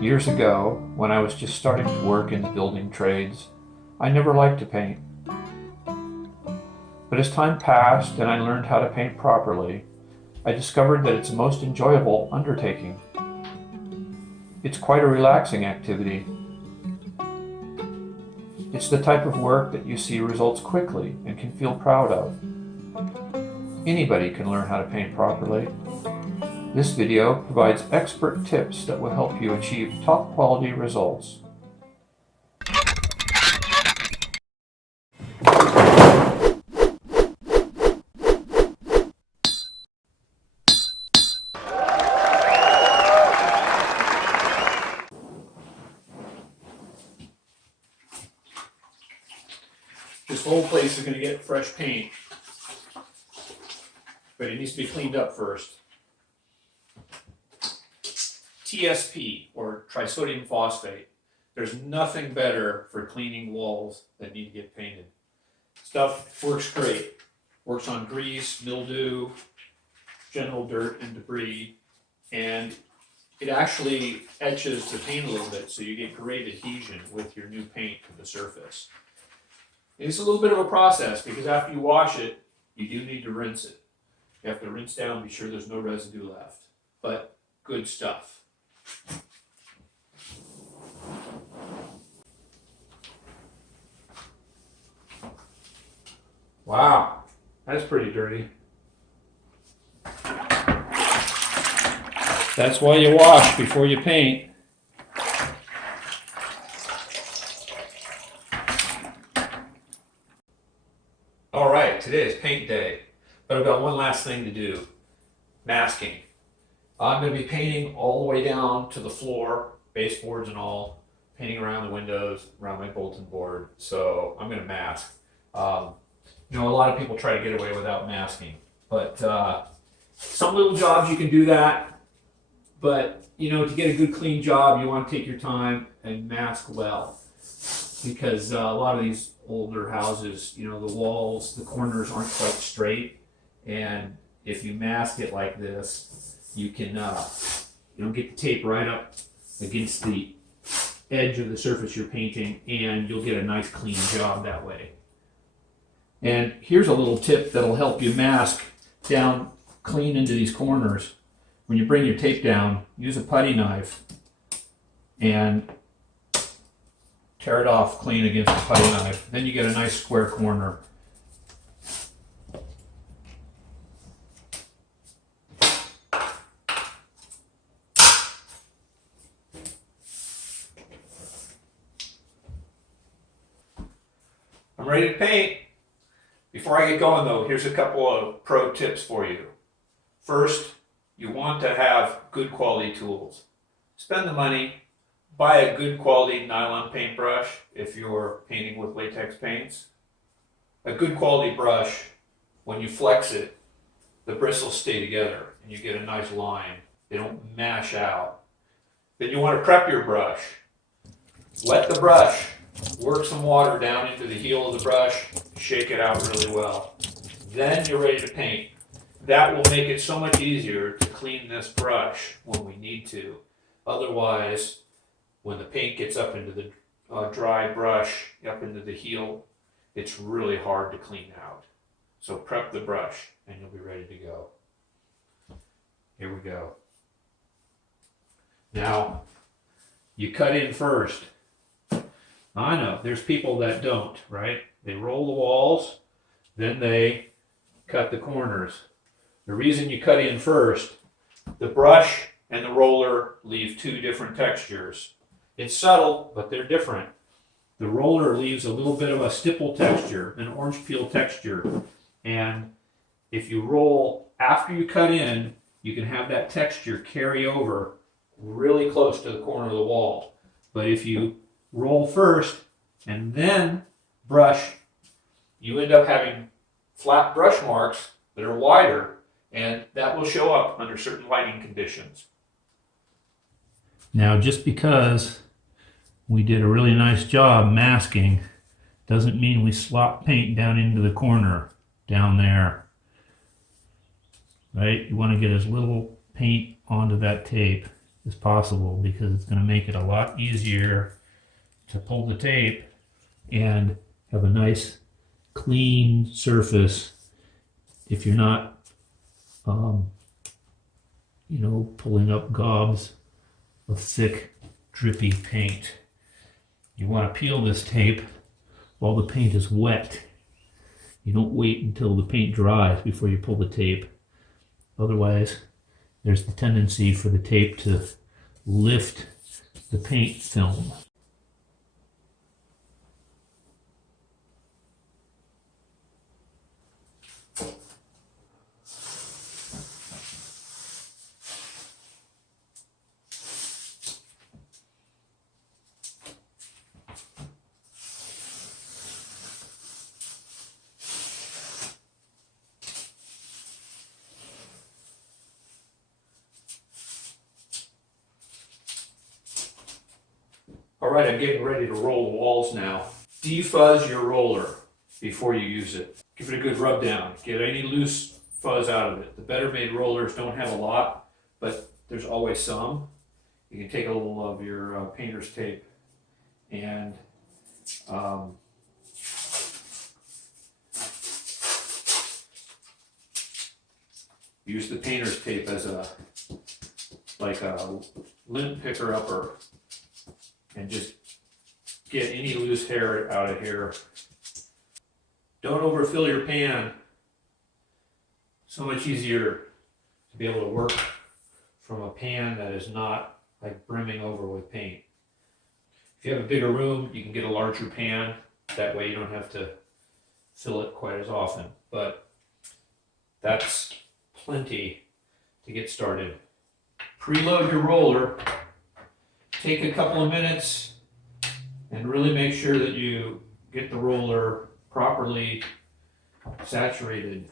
Years ago, when I was just starting to work in the building trades, I never liked to paint. But as time passed and I learned how to paint properly, I discovered that it's a most enjoyable undertaking. It's quite a relaxing activity. It's the type of work that you see results quickly and can feel proud of. Anybody can learn how to paint properly. This video provides expert tips that will help you achieve top quality results. This whole place is going to get fresh paint, but it needs to be cleaned up first. TSP, or trisodium phosphate. There's nothing better for cleaning walls that need to get painted. Stuff works great. Works on grease, mildew, general dirt and debris, and it actually etches the paint a little bit so you get great adhesion with your new paint to the surface. It's a little bit of a process because after you wash it, you do need to rinse it. You have to rinse down, be sure there's no residue left. But good stuff. Wow, that's pretty dirty. That's why you wash before you paint. All right, today is paint day, but I've got one last thing to do, masking. I'm going to be painting all the way down to the floor, baseboards and all, painting around the windows, around my bulletin board, so I'm going to mask. You know, a lot of people try to get away without masking, but some little jobs you can do that, but you know, to get a good clean job, you want to take your time and mask well, because a lot of these older houses, you know, the walls, the corners aren't quite straight, and if you mask it like this, you can get the tape right up against the edge of the surface you're painting, and you'll get a nice clean job that way. And here's a little tip that'll help you mask down clean into these corners. When you bring your tape down, use a putty knife and tear it off clean against the putty knife. Then you get a nice square corner. I'm ready to paint. Before I get going though, here's a couple of pro tips for you. First, you want to have good quality tools. Spend the money, buy a good quality nylon paintbrush if you're painting with latex paints. A good quality brush, when you flex it, the bristles stay together and you get a nice line. They don't mash out. Then you want to prep your brush. Wet the brush. Work some water down into the heel of the brush, shake it out really well. Then you're ready to paint. That will make it so much easier to clean this brush when we need to. Otherwise, when the paint gets up into the dry brush, up into the heel, it's really hard to clean out. So prep the brush and you'll be ready to go. Here we go. Now, you cut in first. I know, there's people that don't, right? They roll the walls, then they cut the corners. The reason you cut in first, the brush and the roller leave two different textures. It's subtle, but they're different. The roller leaves a little bit of a stipple texture, an orange peel texture. And if you roll after you cut in, you can have that texture carry over really close to the corner of the wall. But if you roll first and then brush, you end up having flat brush marks that are wider, and that will show up under certain lighting conditions. Now, just because we did a really nice job masking doesn't mean we slop paint down into the corner down there, right? You want to get as little paint onto that tape as possible, because it's going to make it a lot easier to pull the tape and have a nice clean surface if you're not pulling up gobs of thick drippy paint. You want to peel this tape while the paint is wet. You don't wait until the paint dries before you pull the tape. Otherwise, there's the tendency for the tape to lift the paint film. All right, I'm getting ready to roll the walls now. Defuzz your roller before you use it. Give it a good rub down. Get any loose fuzz out of it. The better made rollers don't have a lot, but there's always some. You can take a little of your painter's tape and use the painter's tape as a lint picker upper, and just get any loose hair out of here. Don't overfill your pan. So much easier to be able to work from a pan that is not like brimming over with paint. If you have a bigger room, you can get a larger pan. That way you don't have to fill it quite as often. But that's plenty to get started. Preload your roller. Take a couple of minutes and really make sure that you get the roller properly saturated.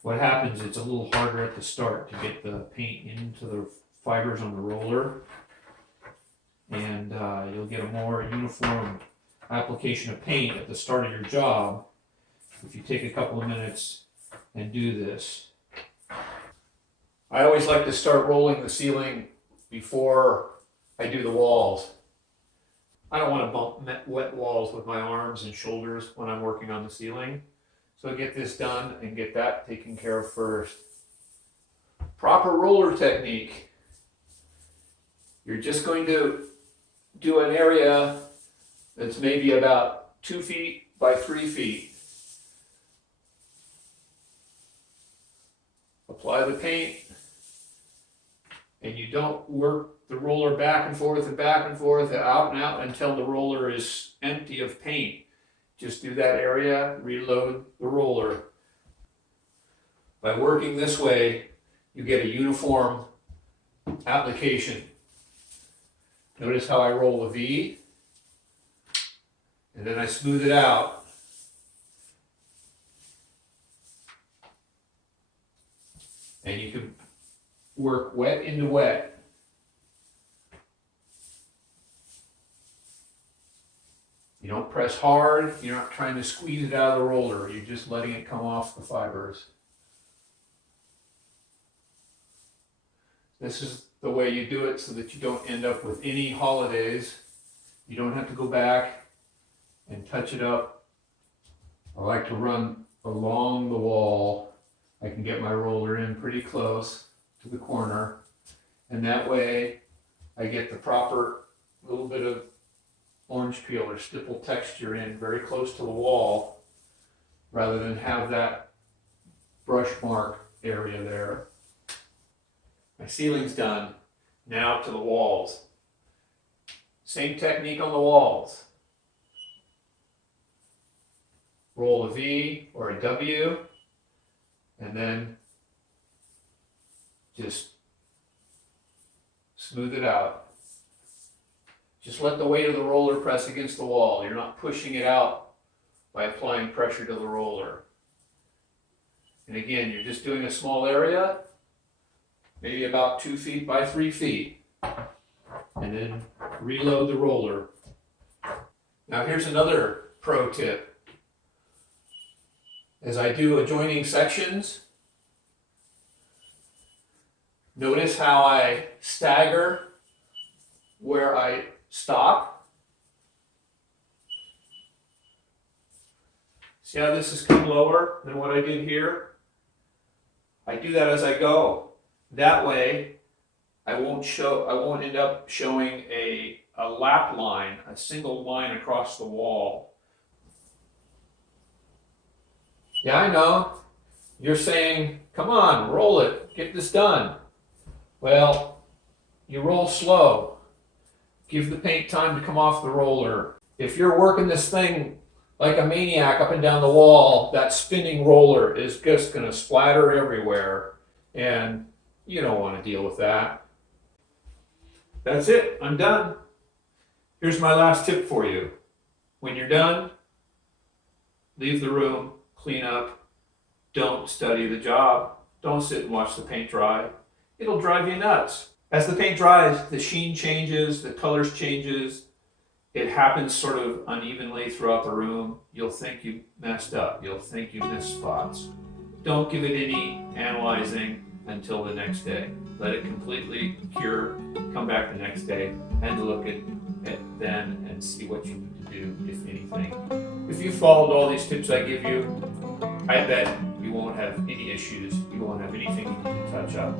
What happens, it's a little harder at the start to get the paint into the fibers on the roller, and you'll get a more uniform application of paint at the start of your job if you take a couple of minutes and do this. I always like to start rolling the ceiling before I do the walls. I don't want to bump wet walls with my arms and shoulders when I'm working on the ceiling. So I get this done and get that taken care of first. Proper roller technique. You're just going to do an area that's maybe about 2 feet by 3 feet. Apply the paint, and you don't work the roller back and forth and back and forth, out and out until the roller is empty of paint. Just do that area, reload the roller. By working this way, you get a uniform application. Notice how I roll a V, and then I smooth it out. And you can work wet into wet. You don't press hard, you're not trying to squeeze it out of the roller, you're just letting it come off the fibers. This is the way you do it so that you don't end up with any holidays. You don't have to go back and touch it up. I like to run along the wall. I can get my roller in pretty close to the corner, and that way I get the proper little bit of orange peel or stipple texture in very close to the wall, rather than have that brush mark area there. My ceiling's done. Now to the walls. Same technique on the walls. Roll a V or a W, and then just smooth it out. Just let the weight of the roller press against the wall. You're not pushing it out by applying pressure to the roller. And again, you're just doing a small area, maybe about 2 feet by 3 feet. And then reload the roller. Now here's another pro tip. As I do adjoining sections, Notice how I stagger where I stop. See how this has come lower than what I did here? I do that as I go. That way, I won't end up showing a lap line, a single line across the wall. Yeah, I know. You're saying, come on, roll it, get this done. Well, you roll slow. Give the paint time to come off the roller. If you're working this thing like a maniac up and down the wall, that spinning roller is just going to splatter everywhere, and you don't want to deal with that. That's it, I'm done. Here's my last tip for you. When you're done, leave the room, clean up, don't study the job, don't sit and watch the paint dry. It'll drive you nuts. As the paint dries, the sheen changes, the colors changes. It happens sort of unevenly throughout the room. You'll think you messed up. You'll think you missed spots. Don't give it any analyzing until the next day. Let it completely cure. Come back the next day and look at it then and see what you need to do, if anything. If you followed all these tips I give you, I bet you won't have any issues. You won't have anything you need to touch up.